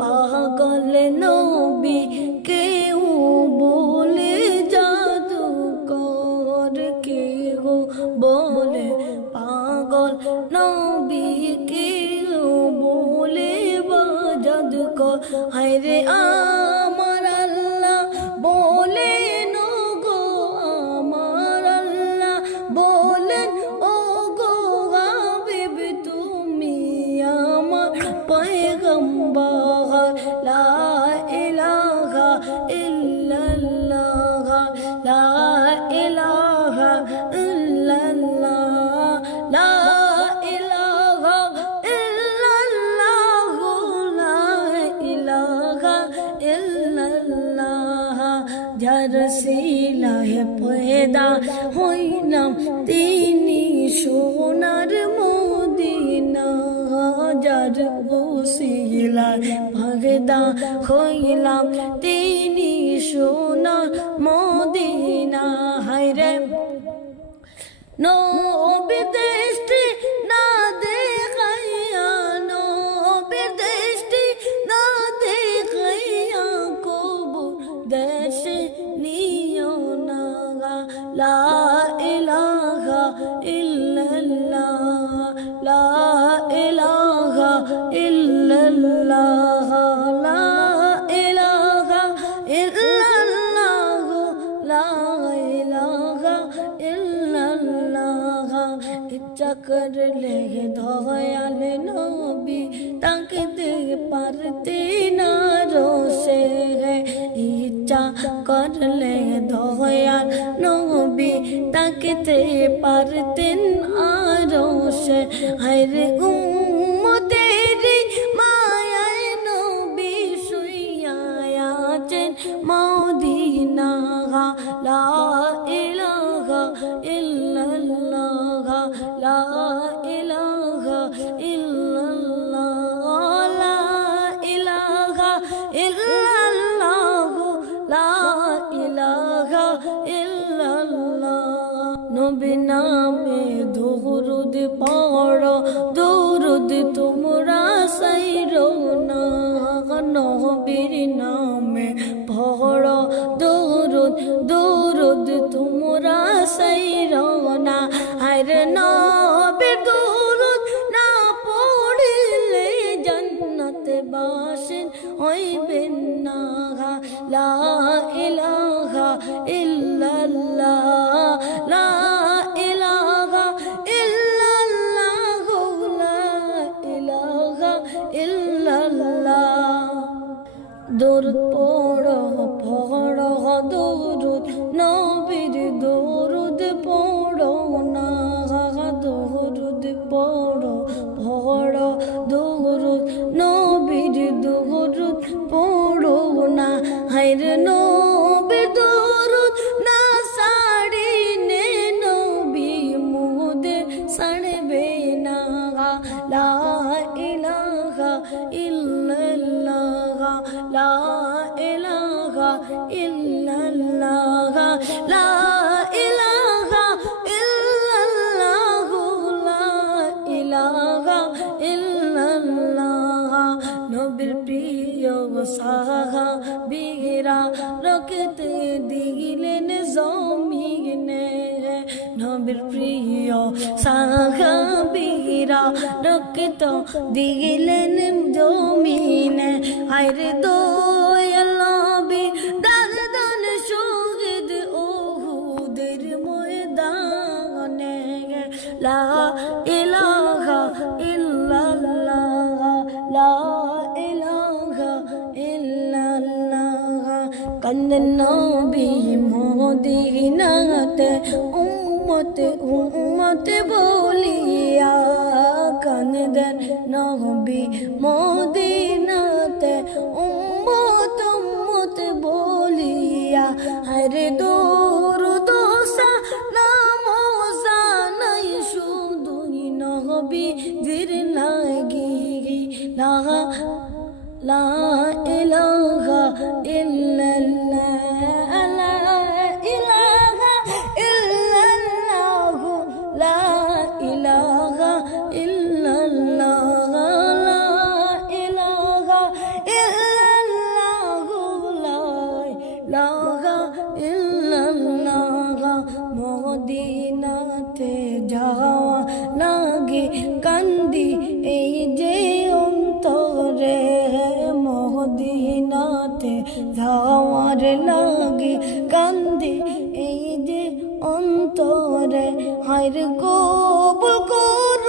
পাগল নবী কেউ বলে জাদুকর কেউ বলে পাগল নবী কেউ বলে বা জাদুকর। হায়রে আমার যার শিলায় পয়দা হইলাম তিনি সোনার মদিনা যার বসিলায় পয়দা হইলাম তিনি সোনার মদিনা হায়রে নবীর দৃষ্টি ইল্লাল্লাহ, লা ইলাহা ইল্লাল্লাহ, লা ইলাহা ইল্লাল্লাহ, লা ইলাহা ইল্লাল্লাহ। ইচ্ছা করলে দয়াল নবী তাকে দে পারতে না রোসে ইচ্ছা করলে দয়াল নবী তাকে তে পারতেন আরও সে। হায়রে উম্মতেরি মায়ায় নবী শুইয়াছেন মদিনা লা ইলাহা ইল্লাল্লাহ লা ইলাহা ইল্লাল্লাহ নামে দরুদ পড়ো, দরুদ তোমরা সাইরো না। নবীর নামে পড়ো, দরুদ দরুদ তোমরা সাইরো না। আর নবীর দরুদ না পড়িলে জান্নাতে বাসেন হইবেন না। লা ইলাহা ইল্লাল্লাহ, লা দরুদ পড়ো পড়ো, দরুদ। নবীর দরুদ পড়ো না দরুদ পড়ো পড়ো, দরুদ। নবীর দরুদ পড়ো না, হায়র নবীর দরুদ না, সাড়ি নে নবী মুদে সাড়বে না। লা ইলাহা ইল্লাল্লাহ। লা ইলাহা ইল্লাল্লাহ, লা ইলাহা ইল্লাল্লাহ, লা ইলাহা ইল্লাল্লাহ। নবীর প্রিয় সাহাবীরা রক্তে দিলেন জমিনে। নবীর প্রিয় সাহাবীরা রক্ত দিলেন জমিনে। আইরে দয়ালবি দান দান শহীদ ওহুদের ময়দানে। লা ইলাহা ইল্লাল্লাহ, লা ইলাহা ইল্লাল্লাহ। কান্দন নবী মদিনাতে উমত উম্মতে বলিয়া কানদের নহবি মদিনাতে। উমত উমত বলিয়া হর দূর দোষা নাম জানাই, শুধুই নহবি জির লাগি লা লা ইলাহা ইল্লাল্লাহ মদিনাতে যাওয়া লাগে, কান্দি এই যে অন্তরে মদিনাতে যাওয়ার লাগে, কান্দি এই যে অন্তরে হায়র কবুল কর